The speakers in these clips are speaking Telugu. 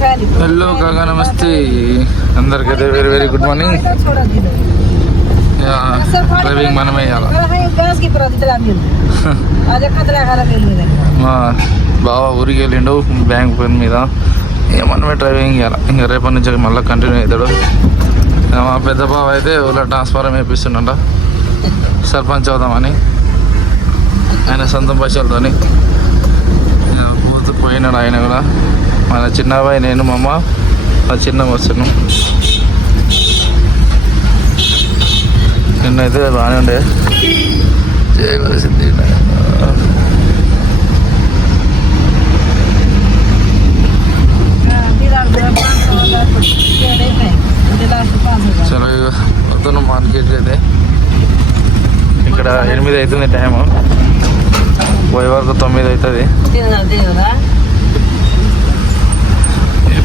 హలో కాగా నమస్తే. అందరికైతే very very good morning driving మనమే మా బావ ఊరికి వెళ్ళిండు బ్యాంక్ పని మీద. ఇక మనమే డ్రైవింగ్ చేయాలి ఇంకా రేపటి నుంచి మళ్ళీ కంటిన్యూ అవుతాడు. ఇక మా పెద్ద బావ అయితే ఊళ్ళో ట్రాన్స్ఫారం వేపిస్తుండ సర్పంచ్ అవుదామని. ఆయన సొంతం పైసలతోని ఇక పోయినాడు ఆయన కూడా. మన చిన్నబాయి నేను మా అమ్మ మా చిన్న వస్తున్నాం. నిన్నైతే బాగానే ఉండే. చేయవలసింది చాలా మొత్తం మార్కెట్ అయితే. ఇక్కడ ఎనిమిది అవుతుంది టైము. పోయే వరకు తొమ్మిది అవుతుంది.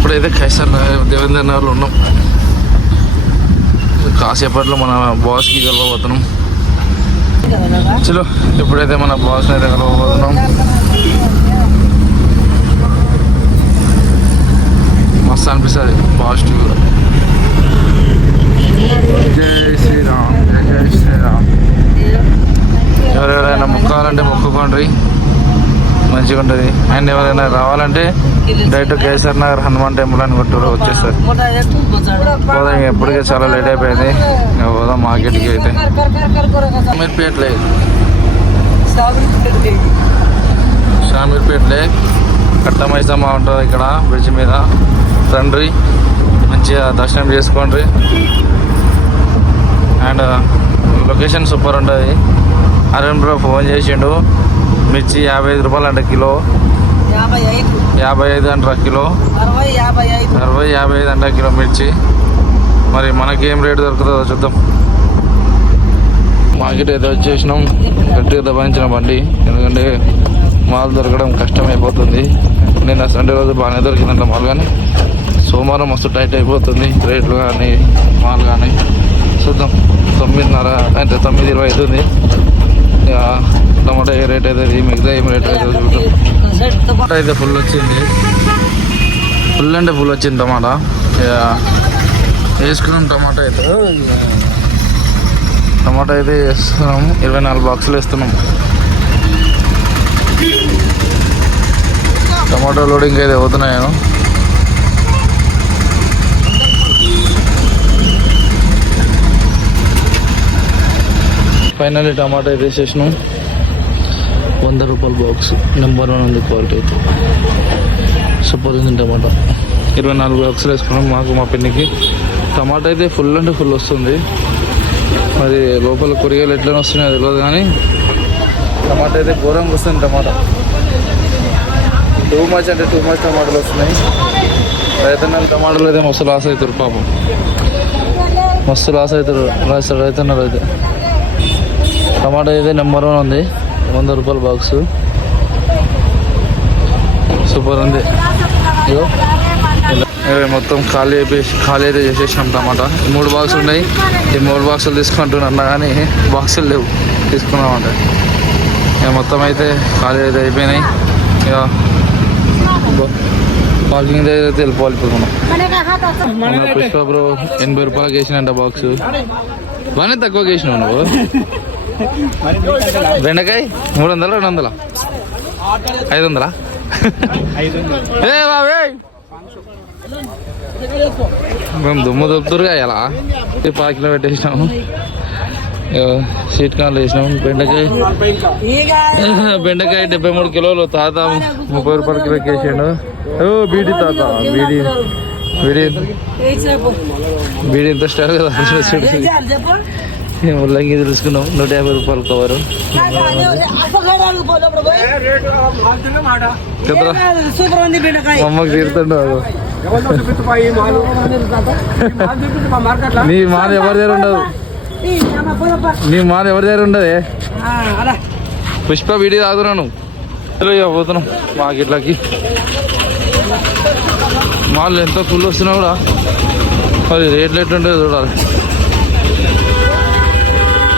ఇప్పుడైతే కైసర్ దేవేంద్ర నగర్లో ఉన్నాం. కాసేపట్లో మన బాస్కి కలవబోతున్నాం. చలో ఇప్పుడైతే మన బాస్ని అయితే కలవబోతున్నాం. మస్తు అనిపిస్తుంది పాజిటివ్ జై శ్రీరామ్ జై శ్రీరామ్. ఎవరెవరైనా మొక్కాలంటే మొక్కుకోండి మంచిగా ఉంటుంది. అండ్ ఎవరైనా రావాలంటే డైరెక్ట్ కేసర్ నగర్ హనుమాన్ టెంపుల్ అని కొట్టారు వచ్చేస్తారు. పోదాం ఇంకా ఎప్పటికే చాలా లేట్ అయిపోయింది. ఇంకా పోదాం మార్కెట్కి అయితే. షామీర్పేటలే లేక్ కట్టమైసమ్మ ఉంటుంది ఇక్కడ బ్రిడ్జ్ మీద. తండ్రి మంచిగా దర్శనం చేసుకోండి. అండ్ లొకేషన్ సూపర్ ఉంటుంది. అరుణ్ బ్రో ఫోన్ చేసిండు. మిర్చి యాభై ఐదు రూపాయలు అంట కిలో. యాభై ఐదు అంటారా కిలో. అరవై యాభై ఐదు అంట కిలో మిర్చి. మరి మనకి ఏం రేటు దొరుకుతుందో చూద్దాం. మార్కెట్ అయితే వచ్చేసినాం. గట్టిగా దబాయించిన బండి. ఎందుకంటే మాల్ దొరకడం కష్టమైపోతుంది. నేను సండే రోజు బాగానే దొరికిందంట మాల్ కానీ సోమవారం మస్తు టైట్ అయిపోతుంది. రేట్లు కానీ మాల్ కానీ. చూద్దాం. తొమ్మిదిన్నర అంటే తొమ్మిది ఇరవై అవుతుంది టమాటా ఏ రేట్ అయితే మిగతా ఏం రేట్ అయితే చూద్దాం. టమాటా అయితే ఫుల్ వచ్చింది. ఫుల్ అంటే ఫుల్ వచ్చింది టమాటా. ఇక వేసుకున్నాం టమాటా అయితే. టమాటా అయితే వేస్తున్నాము ఇరవై నాలుగు బాక్సులు వేస్తున్నాం. టమాటో లోడింగ్ అయితే అవుతున్నాయి. ఫైనల్లీ టమాటా అయితే వేసేసినాం. వంద రూపాయల బాక్స్ నెంబర్ వన్ ఉంది క్వాలిటీ అయితే. సూపర్ ఉంది టమాటా. ఇరవై నాలుగు బాక్సులు వేసుకున్నాం మాకు మా పిన్నికి. టమాటా అయితే ఫుల్ అంటే ఫుల్ వస్తుంది. మరి లోపల కూరగాయలు ఎట్లా వస్తున్నాయో తెలియదు కానీ టమాటా అయితే ఘోరంగా వస్తుంది టమాటా. టూ మచ్ అంటే టూ మచ్ టమాటాలు వస్తున్నాయి. రైతన్నలు టమాటాలు అయితే మస్తు లాస్ అవుతారు పాపం. మస్తు లాస్ అవుతారు రాస్తారు రైతన్నలు అయితే. టమాటా అయితే నెంబర్ వన్ ఉంది. వంద రూపాయల బాక్స్ సూపర్ ఉంది. మొత్తం ఖాళీ అయిపోయి ఖాళీ అయితే చేసేసాం టమాటా. ఈ మూడు బాక్సులు ఉన్నాయి. ఈ మూడు బాక్సులు తీసుకుంటున్నా కానీ బాక్సులు లేవు. తీసుకున్నామంటే. ఇక మొత్తం అయితే ఖాళీ అయితే అయిపోయినాయి. ఇక పార్కింగ్ దగ్గర అయితే వెళ్ళిపోవాలి ఇప్పుడు పుష్ప బ్రో ఎనభై రూపాయలకి వేసినంట బాక్స్ బాగానే తక్కువ వేసినావు నువ్వు. బెండకాయ మూడు వందల రెండు వందల ఐదు వందలా ఏ బాబే! మేము దుమ్ము దుప్పుతురుగా ఇలా పాకిలో పెట్టేసినాము. సీట్ కార్లు వేసినాము. బెండకాయ. బెండకాయ డెబ్బై మూడు కిలోలు. తాత ముప్పై రూపాయల కిలోకి వేసాడు. ఓ బీడి తాత. బీడి. బీడి. బీడి ఎంత స్టార్ కదా? ముల్లంగి తెలుసుకున్నాం. నూట యాభై రూపాయలు కవరు మా అమ్మకి తీరుతుండు మీ నీ మాల ఎవరి దగ్గర ఉండదు? నీ మాల ఎవరి దగ్గర ఉండదే? పుష్ప వీడి తాగుతున్నాను ఇక పోతున్నాం. మార్కెట్లకి మాల్ ఎంత ఫుల్ వస్తున్నా కూడా. మరి రేట్లు ఎట్లుంటుందో చూడాలి.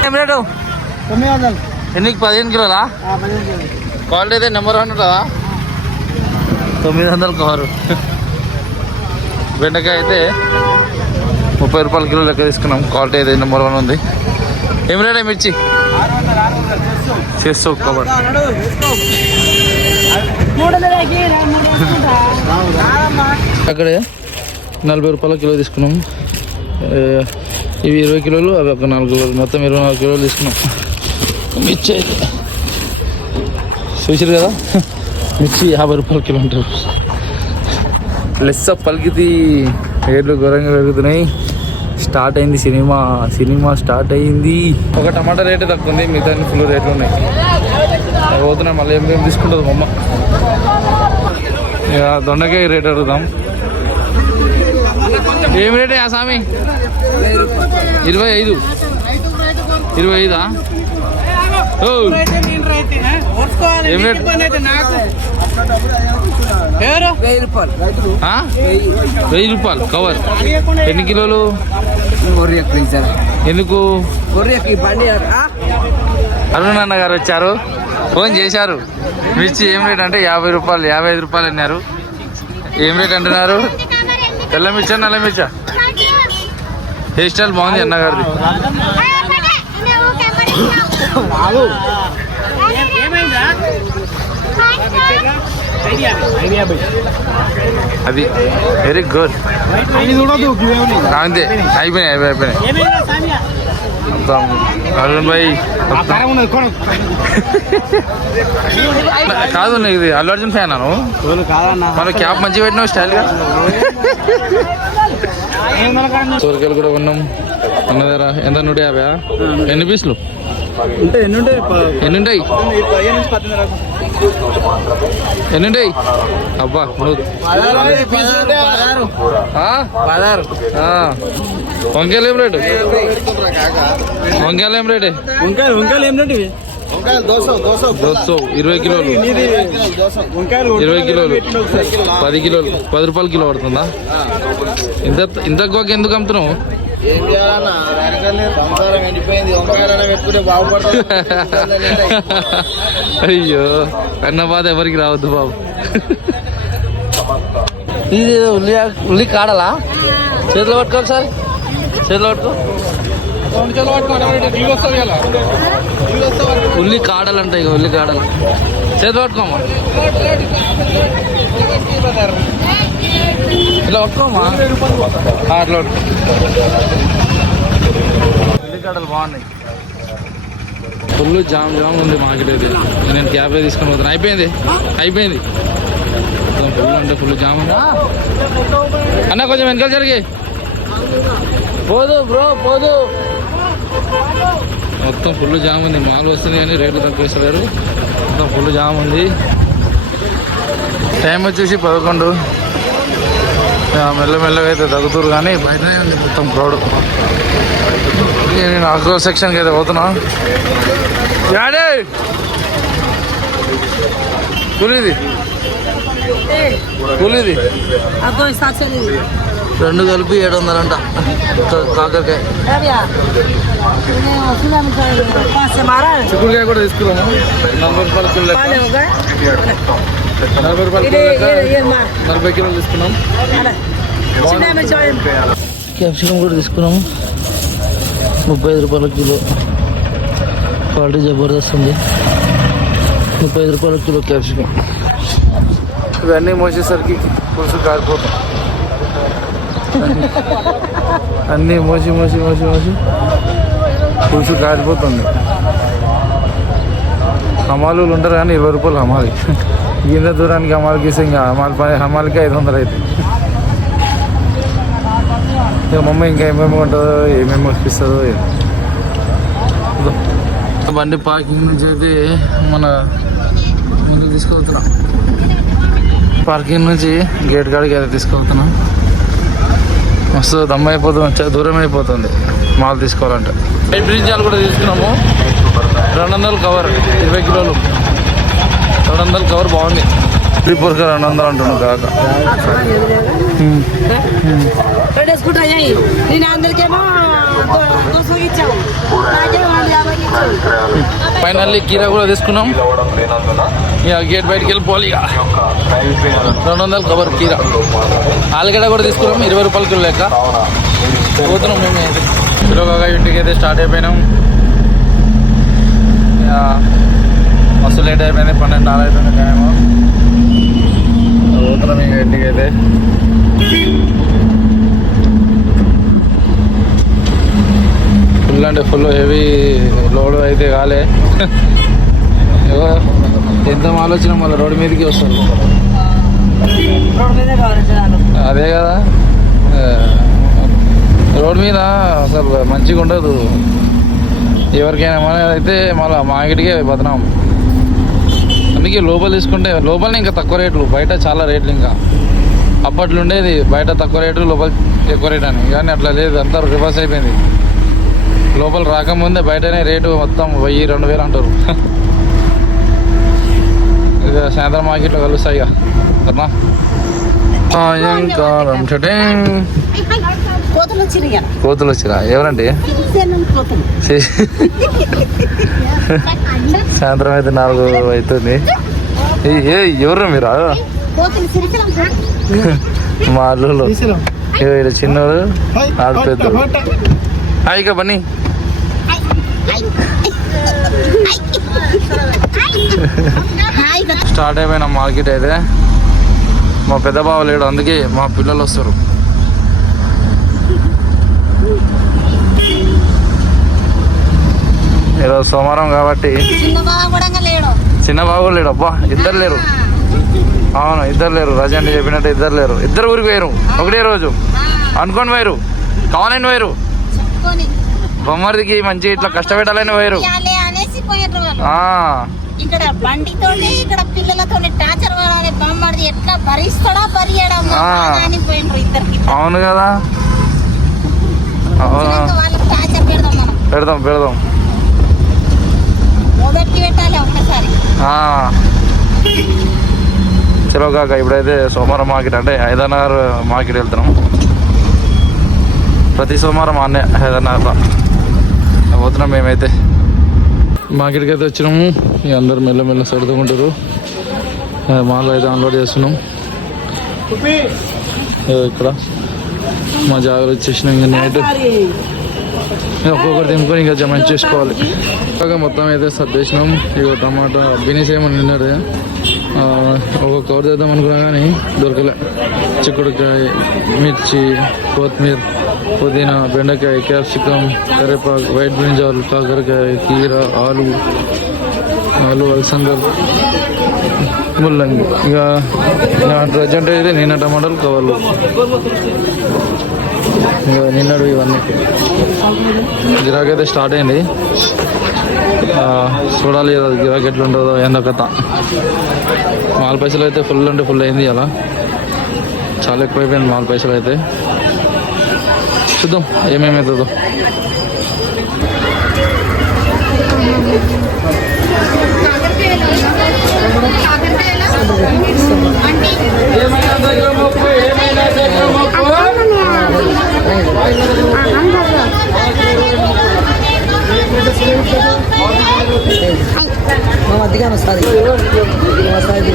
ఏం రేటు? తొమ్మిది వందలు. ఎన్నికి పదిహేను కిలోలా? క్వాలిటీ అయితే నెంబర్ వన్ ఉంటుందా? తొమ్మిది వందలు కవరు బెండకాయ అయితే ముప్పై రూపాయల కిలో లెక్క తీసుకున్నాం. క్వాలిటీ అయితే నెంబర్ వన్ ఉంది. ఏం రేట్ మిర్చి? చేస్తావు వేసుకుంటా అక్కడే నలభై రూపాయల కిలో తీసుకున్నాం. ఇవి ఇరవై కిలోలు అవి ఒక నాలుగు కిలోలు. మొత్తం ఇరవై నాలుగు కిలోలు తీసుకున్నాం. మిర్చి అయితే. చూసారు కదా? మిర్చి యాభై రూపాయల కిలోమీటర్ లెస్స పలికితి రేట్లు ఘోరంగా పెరుగుతున్నాయి. స్టార్ట్ అయింది సినిమా. సినిమా స్టార్ట్ అయింది. ఒక టమాటా రేటు తక్కువ ఉంది మిగతా ఫుల్ రేట్లు ఉన్నాయి. పోతున్నాయి మళ్ళీ ఏం ఏం తీసుకుంటుంది మా అమ్మ? ఇక దొండకాయ రేట్ అడుగుదాం. ఏం రేటే ఆ స్వామి ఇరవై ఐదు. ఇరవై ఐదా? ఏం రేట్? వెయ్యి రూపాయలు ఆ? వెయ్యి రూపాయలు కవర్. ఎన్ని కిలోలు? ఎందుకు? అరుణ్ అన్న గారు వచ్చారు. ఫోన్ చేశారు. మిర్చి ఏం రేట్ అంటే యాభై రూపాయలు యాభై ఐదు రూపాయలు అన్నారు. ఏం రేట్ అంటున్నారు? తెల్ల మిర్చా నల్ల మిర్చా? హెయిర్ స్టైల్ బాగుంది అన్న గారిది. అది వెరీ గుడ్ అంతే అయిపోయినాయి అయిపోయి అయిపోయినాయి. మొత్తం అరుణ్ భాయ్ కాదు ఇది అల్లు అర్జున్ ఫ్యాన్ అను మన క్యాప్ మంచిగా పెట్టినావు స్టైల్గా? సోరకాయలు కూడా ఉన్నాం. అన్న దగ్గర ఎంత? నూట యాభై ఎన్ని పీసులు? ఉంటే ఎన్ని ఉంటాయి ఎన్ని ఉంటాయి పదిహేను నుంచి పద్దెనిమిది వరకు ఎన్ని ఉంటాయి అబ్బా? పదహారు. వంకాయలు ఏం రేటు? వంకాయలు ఏం రేటు? వంకాయలు వంకాయలు ఏమిటండి దోస్తు ఇరవై కిలోలు. ఇరవై కిలోలు. పది కిలోలు పది రూపాయలు కిలో పడుతుందా? ఇంత ఇంత తక్కువకి ఎందుకు అమ్ముతున్నావు? ఏం చేయాలన్నా? వెనకాలే సంసారం ఎండిపోయింది. వంకాయలన్నా పెట్టుకుంటే బాగుపడుతుంది అయ్యో అన్న బాధ ఎవరికి రావద్దు బాబు. ఇది ఉల్లి ఉల్లి కాడలా? చేతిలో పట్టుకో ఒకసారి. చేతిలో పట్టుకో. ఉల్లి కాడలంట ఇక ఉల్లి కాడలు. చేతిలో పట్టుకోమా ఇట్లా పట్టుకోమా ఆ, అట్లా బాగున్నాయి. ఫుల్ జామ్ జామ్ ఉంది మార్కెట్ అయితే. నేను క్యాబే తీసుకొని పోతాను అయిపోయింది? అయిపోయింది. మొత్తం ఫుల్ అంటే ఫుల్ జామ్ ఉంది. అన్న కొంచెం వెనకాల జరిగి. పోదు బ్రో పోదు. మొత్తం ఫుల్ జామ్ ఉంది. మాల్ వస్తుంది కానీ రేట్లు తక్కువ ఇస్తలేరు మొత్తం ఫుల్ జామ్ ఉంది. టైం వచ్చేసి పదకొండు. మెల్లమెల్లగా అయితే తగ్గుతారు కానీ బయటనే ఉంది మొత్తం క్రౌడ్ నేను అగ్రో సెక్షన్కి అయితే పోతున్నా. యాడే! కూలిది. కూలిది. అదో సాక్షి రెండు కలిపి ఏడు వందలంట కా- కాకరకాయ. చిక్కుడుకాయ కూడా తీసుకున్నాము నలభై రూపాయల కిలో లెక్క. నలభై రూపాయల కిలో నలభై కిలోలు తీసుకున్నాం. క్యాప్సికమ్ కూడా తీసుకున్నాము. ముప్పై ఐదు రూపాయల కిలో. క్వాలిటీ జబర్దస్త్ ఉంది. ముప్పై ఐదు రూపాయల కిలో క్యాప్సికమ్. ఇవన్నీ మోసేసరికి పులుసు కారిపోతాం. అన్నీ మోసి మోసి మోసి మోసి పులుసు కారిపోతుంది. హమాలు ఉంటారు కానీ ఇరవై రూపాయలు హమాలి. గింత దూరానికి హమాలికి ఇస్తే ఇంకా హమాలి పని హమాలికి ఐదు వందలు అవుతాయి ఇక మమ్మ ఇంకా ఏమేమి ఉంటుందో ఏమేమి వస్తుందో బండి పార్కింగ్ నుంచి అయితే మన ముందుకు తీసుకెళ్తున్నాం పార్కింగ్ నుంచి గేట్ కాడికి అయితే తీసుకెళ్తున్నాం మస్తు దమ్ అయిపోతుంది దూరం అయిపోతుంది. మాల్ తీసుకోవాలంటే. హైట్ బ్రిడ్జాలు కూడా తీసుకున్నాము. రెండు వందలు కవర్ ఇరవై కిలోలు. రెండు వందలు కవర్ బాగుంది. త్రిపూర్కి రెండు వందలు అంటున్నాను కాక. వేడేసుకుంటా అయ్యాయి నేను అందరికేమో ఫైనల్లీ కీరా కూడా తీసుకున్నాం. ఇక గేట్ బయటికి వెళ్ళిపోవాలి ఇక. రెండు వందల కవర్ కీరా ఆలుగడ్డ కూడా తీసుకున్నాం ఇరవై రూపాయల కిలో లెక్క. పోతున్నాం మేము. అయితే ఇంటికి అయితే స్టార్ట్ అయిపోయినాం. మస్తు లేట్ అయిపోయింది పన్నెండు నాలుగు అయిపోయింది టైము పోతున్నాం ఇక ఇంటికి అయితే. ఫుల్ అంటే ఫుల్ హెవీ లోడ్ అయితే కాలే. ఎంత ఆలోచన మళ్ళీ రోడ్డు మీదకి వస్తారు. అదే కదా. రోడ్ మీద అసలు మంచిగా ఉండదు. ఎవరికైనా మన అయితే మళ్ళీ మార్కెట్కే బదనాం అందుకే లోపల తీసుకుంటే లోపల ఇంకా తక్కువ రేట్లు బయట చాలా రేట్లు ఇంకా. అప్పట్లో ఉండేది బయట తక్కువ రేటు లోపల ఎక్కువ రేట్ అని. కానీ అట్లా లేదు అంతా రివర్స్ అయిపోయింది. లోపల రాకముందే బయటనే రేటు మొత్తం వెయ్యి రెండు వేలు అంటారు. ఇక సాయంత్రం మార్కెట్లో కలుస్తాయి ఇక. సరేనా సాయంకాలం. కోతలు వచ్చిరా ఎవరండి. సాయంత్రం అయితే నాలుగు అవుతుంది. ఏ- ఎవరు మీరు? మా ఈడ చిన్నోడు ఆడు పెద్దోడు. హాయ్ ఇక్కడ బన్నీ. స్టార్ట్ అయిపోయిన మార్కెట్ అయితే మా పెద్ద బావ లేడు అందుకే మా పిల్లలు వస్తారు. ఈరోజు సోమవారం కాబట్టి చిన్న బాబు లేడు. అబ్బా ఇద్దరు లేరు. అవును ఇద్దరు లేరు. రజండి చెప్పినట్టు ఇద్దరు లేరు. ఇద్దరు ఊరికి పోయారు ఒకటే రోజు. అనుకొని పోయారు కావాలని పోయారు చెప్పుకొని. బొమ్మరిదికి మంచి ఇట్లా కష్టపెట్టాలని అనేసి పోయారు వాళ్ళు ఆ, ఇక్కడ ఇక్కడ టార్చర్ ఎట్లా భరిస్తాడా భరియడా ఆ. అని పోయినరు ఇద్దరికి. అవును కదా? వాళ్ళకి టార్చర్ పెడదాం మనం. పెడదాం పెడదాం. మొదటి పెట్టాలి ఒక్కసారి. ఆ. చలో కాక ఇప్పుడైతే సోమవారం మార్కెట్ అంటే హైదరాబాద్ మార్కెట్ వెళ్తున్నాం. ప్రతి సోమవారం అన్నే హైదరాబాద్లో. పోతున్నాం మేమైతే. మార్కెట్కి అయితే వచ్చినాము. ఇక అందరు మెల్లమెల్ల సర్దుకుంటారు. మాల్ అయితే అన్లోడ్ చేస్తున్నాం. ఇక్కడ. మా జాగ్రత్త వచ్చేసినాం ఇంకా నైట్ ఒక్కొక్కటి తెంపుకొని ఇంకా జమ చేసుకోవాలి. మొత్తం అయితే సర్దేసినాం. ఇక టమాటా బినీస్ ఏమని నిన్నది. ఒక కవర్ చేద్దాం అనుకున్నా కానీ దొరకలే. చిక్కుడుకాయ మిర్చి కొత్తిమీర పుదీనా బెండకాయ క్యాప్సికమ్ కరివేపాకు వైట్ బ్రింజాలు కాకరకాయ కీర ఆలు ఆలు అలసందర్ ముల్లంగి. ఇక నా ప్రజెంట్ అయితే నిన్న టమాటాలు కవర్లు. ఇక నిన్నడు ఇవన్నీ. గిరాకైతే స్టార్ట్ అయింది. చూడాలి అది గిరాకీ ఎట్లుంటుందో ఏందో కథ. మాల్ పైసలు అయితే ఫుల్ అంటే ఫుల్ అయింది అలా చాలా ఎక్కువైపోయింది మాల్ పైసలు అయితే. చూద్దాం ఏమేమి అవుతుందో మధ్యగా వస్తుంది వస్తుంది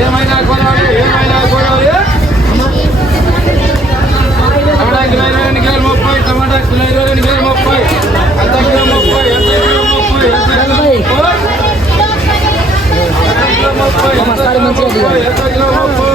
ఏమైనా కొనాలి ఏమైనా కొనాలి టమాటా కిలో ఇరవై రెండు కిలోలు ముప్పై టమాటా కిలో ఇరవై రెండు కిలోలు ముప్పై అంత కిలో ముప్పై ఎంత కిలో ముప్పై ఎంత కిలో ముప్పై ఎంత కిలో ముప్పై ఎంత కిలో ముప్పై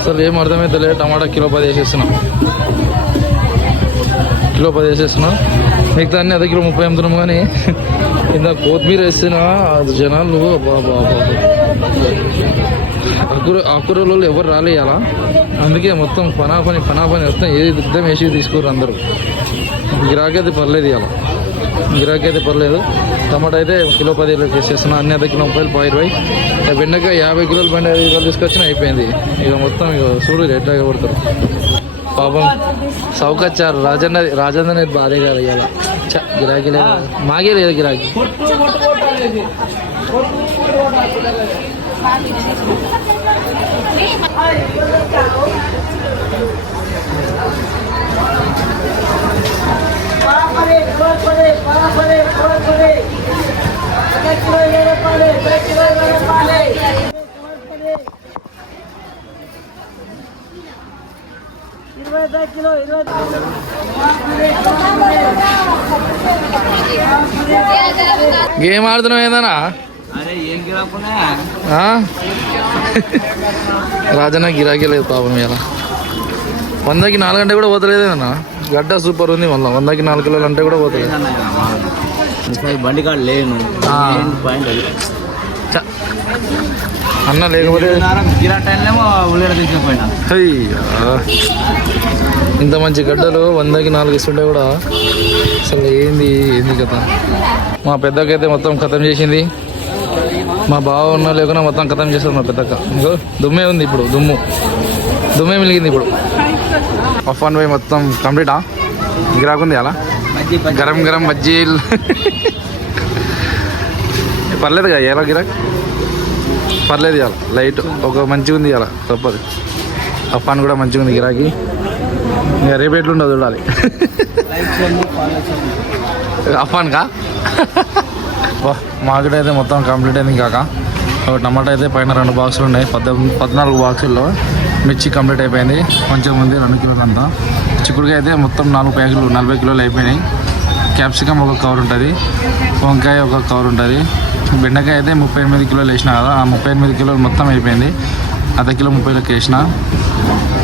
అసలు ఏం అర్థమైతే లేదు టమాటా కిలో పది వేసేస్తున్నా. కిలో పది వేసేస్తున్నా. మిగతా అన్ని అర్ధ కిలో ముప్పై అమ్ముతున్నాం కానీ ఇంత కొత్తిమీర వేస్తున్నా జనాలు బాబా ఆకుర ఆకురలో ఎవరు రాలేయాలా అందుకే మొత్తం పనా పని పనా పని మొత్తం ఏది దిద్దం వేసి తీసుకోరు అందరూ. గిరాకైతే పర్లేదు ఇవాళ. గిరాకైతే పర్లేదు. టమాటా అయితే కిలో పది వేసేస్తున్నా. అన్ని అర్ధ కిలో ముప్పై పది ఇరవై. బెండకాయ యాభై కిలోలు బెండ ఐదు కిలోలు తీసుకొచ్చిన అయిపోయింది. ఇక మొత్తం ఇక చూడు ఎట్లా కొడతారు. పాపం సౌకచ్చారు రాజన్న రాజన్న బాధే కాదు ఇవాళ గిరాకీ లేదు? మాగే లేదు గిరాకీ. గేమ్ ఆడుతున్నావు ఏదన్నా? అరే ఏం గిరాకున్నా ఆ? రాజన్న గిరాకీ లేదు పాపం ఇలా వందకి నాలుగు అంటే కూడా పోతలేదన్న గడ్డ సూపర్ ఉంది మళ్ళీ. వందకి నాలుగు కిలోలు అంటే కూడా పోతలేదు. బండి కాడ లేను. ఆ. పాయింట్ అది. అన్న లేకపోతే. ఇంత మంచి గడ్డలు వందకి నాలుగు ఇస్తుంటే కూడా అసలు ఏంది ఏంది కథ? మా పెద్దకైతే మొత్తం ఖతం చేసింది. మా బావ ఉన్నా లేకున్నా మొత్తం ఖతం చేస్తుంది మా పెద్దక్క. ఇంకో దుమ్మే ఉంది ఇప్పుడు దుమ్ము. దుమ్మే మిలిగింది ఇప్పుడు. ఆఫ్ అండ్ వై మొత్తం కంప్లీటా గిరాకుంది అలా? గరం గరం బజ్జీలు పర్లేదు కదా ఎలా గిరాక్ పర్లేదు ఇవాళ లైట్. ఒక మంచిగా ఉంది ఇవాళ తప్పదు. అప్పాన్ కూడా మంచిగా ఉంది గిరాకీ. ఇంకా రేపు ఎట్లుండదు చూడాలి. అప్పాన్కా మార్కెట్ అయితే మొత్తం కంప్లీట్ అయింది కాక. ఒక టమాటా అయితే పైన రెండు బాక్సులు ఉన్నాయి. పద్దెనిమిది పద్నాలుగు బాక్సుల్లో మిర్చి కంప్లీట్ అయిపోయింది. కొంచెం ఉంది రెండు కిలోలు అంతా. చిక్కుడుకాయ అయితే మొత్తం నాలుగు ప్యాకులు నలభై కిలోలు అయిపోయినాయి. క్యాప్సికమ్ ఒక కవర్ ఉంటుంది. వంకాయ ఒక కవర్ ఉంటుంది. బెండకాయ అయితే ముప్పై ఎనిమిది కిలోలు వేసిన కదా ఆ ముప్పై ఎనిమిది కిలోలు మొత్తం అయిపోయింది. అర్ధ కిలో ముప్పై లెక్క వేసిన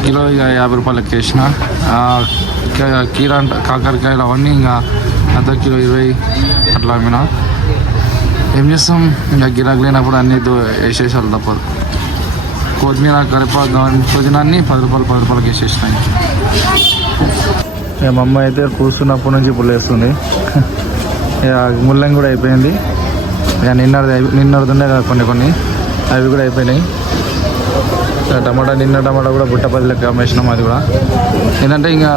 కిలో ఇక యాభై రూపాయలు లెక్క వేసిన ఆ, కీర కాకరకాయలు అవన్నీ ఇంకా అర్ధ కిలో ఇరవై అట్లా అమ్మిన. ఏం చేస్తాం? ఇంకా గిరాకు లేనప్పుడు అన్ని దో- వేసేసాలి తప్పదు. కొత్తిమీర కరిపా పుదీనాన్ని పది రూపాయలు పది రూపాయలకి వేసేసినాయి ఇక మా అమ్మ అయితే కూర్చున్నప్పటి నుంచి ఇప్పుడు లేస్తుంది ఇక ముల్లం కూడా అయిపోయింది. ఇక నిన్నది నిన్నది ఉండే కదా కొన్ని కొన్ని. అవి కూడా అయిపోయినాయి. ఇక టమాటా నిన్న టమాటా కూడా బుట్ట పది లెక్క అమ్మేసినాం అది కూడా. ఏంటంటే ఇంకా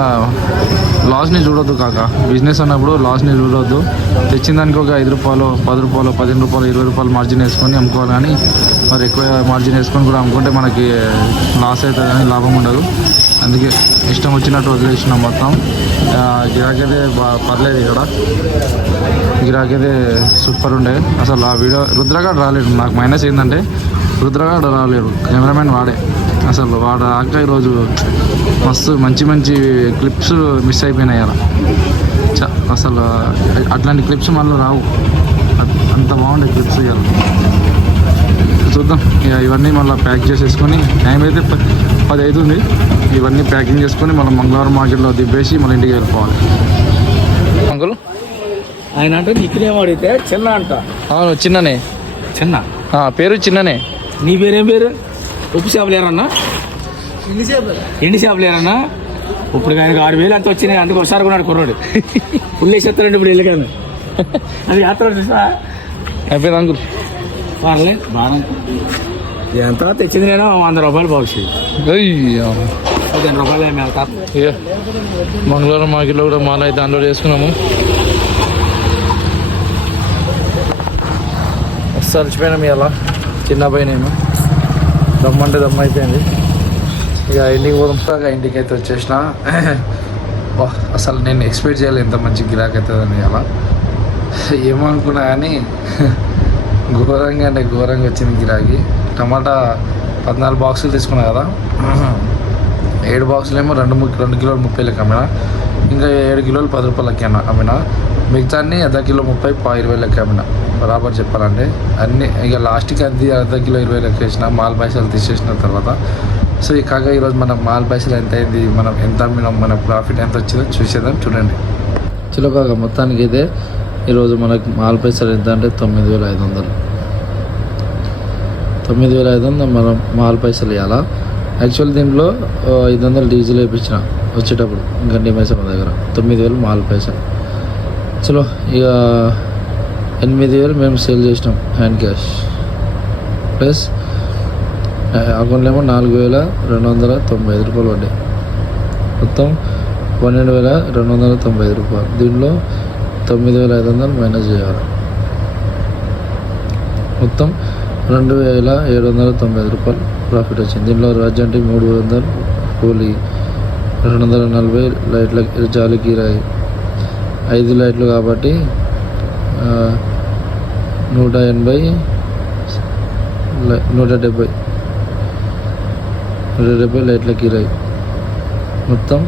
లాస్ని చూడొద్దు కాక. బిజినెస్ అన్నప్పుడు లాస్ని చూడొద్దు. తెచ్చిన దానికి ఒక ఐదు రూపాయలు పది రూపాయలు పదిహేను రూపాయలు ఇరవై రూపాయలు మార్జిన్ వేసుకొని అమ్ముకోవాలి. కానీ మరి ఎక్కువ మార్జిన్ వేసుకొని కూడా అమ్ముకుంటే మనకి లాస్ అవుతుంది కానీ లాభం ఉండదు. అందుకే ఇష్టం వచ్చినట్టు వదిలేసినాం మొత్తం. ఆ, గిరాకీ అయితే పర్లేదు ఇక్కడ. గిరాకీ అయితే సూపర్ ఉండే. అసలు ఆ వీడియో రుద్రగాడు రాలేడు. నాకు మైనస్ ఏంటంటే రుద్రగాడు రాలేడు. కెమెరామెన్ వాడే. అసలు వాడు ఆక ఈరోజు మస్తు మంచి మంచి క్లిప్స్ మిస్ అయిపోయినాయి అలా. చ అసలు అట్లాంటి క్లిప్స్ మళ్ళీ రావు. అంత బాగుండే క్లిప్స్ చూద్దాం. ఇక ఇవన్నీ మళ్ళీ ప్యాక్ చేసేసుకొని టైం అయితే పది అవుతుంది ఇవన్నీ ప్యాకింగ్ చేసుకొని మళ్ళీ మంగళవారం మార్కెట్లో దిబ్బేసి మళ్ళీ ఇంటికి వెళ్ళిపోవాలి. అంకుల్? ఆయన అంటే నిక్నేమ్ అడిగితే చిన్న అంట. అవును చిన్ననే. చిన్న? ఆ, పేరు చిన్ననే. నీ పేరేం పేరు? ఉప్పు చేపలు లేరన్నా? ఎండి చేపలు. లేరన్నా? ఇప్పుడు ఆయనకు ఆరు వేలు అంత వచ్చినాయి అందుకు ఒకసారి కొన్నాడు కుర్రాడు. పుల్లేసేస్తారండి ఇప్పుడు వెళ్ళగాను అది యాత్ర చూసా అయిపోయింది అంకుల్. పర్లే బాగా ఎంత? తెచ్చింది నేను వంద రూపాయలు బాక్స్ అయ్యా. పదిహేను రూపాయలు ఏమి వెళ్తా? మంగళవారం మార్కెట్లో కూడా మాల్ అయితే అన్లోడ్ చేసుకున్నాము. అలసిపోయినాం ఇవాళ చిన్న పైనేమో దమ్మంటే దమ్ అయిపోయింది. ఇక ఇంటికి పోదాం. ఇంటికి అయితే వచ్చేసిన. అసలు నేను ఎక్స్పెక్ట్ చేయాలి ఎంత మంచి గిరాక్ అవుతుందని అలా. ఏమనుకున్నా కానీ ఘోరంగా అంటే ఘోరంగా వచ్చింది గిరాకీ. టమాటా పద్నాలుగు బాక్సులు తీసుకున్నా కదా. ఏడు బాక్సులు ఏమో రెండు ము- రెండు కిలోలు ముప్పై లెక్క అమ్మిన. ఇంకా ఏడు కిలోలు పది రూపాయలకి అన్న అమ్మిన. మిగతాన్ని అర్ధ కిలో ముప్పై పా ఇరవై లెక్క అమ్మిన. బరాబర్ చెప్పాలంటే. అన్ని ఇక లాస్ట్కి అది అర్ధ కిలో ఇరవై లెక్క వేసిన మాల్ పైసలు తీసేసిన తర్వాత. సో ఈ కాగా ఈరోజు మన మాల్ పైసలు ఎంత అయింది మనం ఎంత అమ్మినాం మన ప్రాఫిట్ ఎంత వచ్చిందో చూసేద్దాం చూడండి. చిలో కాగా మొత్తానికి అయితే ఈరోజు మనకు మాల్ పైసలు ఎంత అంటే తొమ్మిది వేల ఐదు వందలు. తొమ్మిది వేల ఐదు వందలు మనం మాల్ పైసలు ఇవ్వాలా యాక్చువల్ దీంట్లో ఐదు వందలు డీజిల్ వేయించిన వచ్చేటప్పుడు గండి మైసమ్మ దగ్గర తొమ్మిది వేలు మాల్ పైసలు. చలో ఇక ఎనిమిది వేలు మేము సేల్ చేసినాం హ్యాండ్ క్యాష్. ప్లస్ అకౌంట్లో ఏమో నాలుగు వేల రెండు వందల తొంభై ఐదు రూపాయలు పడ్డాయి. మొత్తం పన్నెండు వేల రెండు వందల తొంభై ఐదు రూపాయలు. దీనిలో తొమ్మిది వేల ఐదు వందలు మైనస్ చేయాలి. మొత్తం రెండు వేల ఏడు వందల తొంభై ఐదు రూపాయలు ప్రాఫిట్ వచ్చింది. దీనిలో రాజ్యాంటి మూడు వందలు కూలీ రెండు వందల నలభై లైట్ల జాలి కిరాయి ఐదు లైట్లు కాబట్టి నూట ఎనభై నూట డెబ్బై నూట డెబ్బై లైట్ల కిరాయి మొత్తం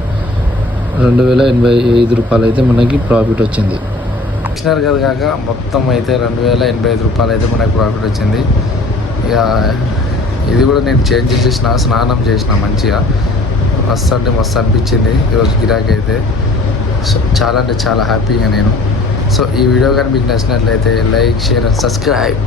రెండు వేల ఎనభై ఐదు రూపాయలు అయితే మనకి ప్రాఫిట్ వచ్చింది. కదా కాక మొత్తం అయితే రెండు వేల ఎనభై ఐదు రూపాయలు అయితే మనకి ప్రాఫిట్ వచ్చింది. ఇది కూడా నేను చేంజ్ చేసిన స్నానం చేసిన మంచిగా. మస్తు అంటే మస్తు అనిపించింది ఈరోజు గిరాకీ అయితే సో చాలా అంటే చాలా హ్యాపీగా నేను. సో ఈ వీడియో కానీ మీకు నచ్చినట్లయితే లైక్ షేర్ అండ్ సబ్స్క్రైబ్.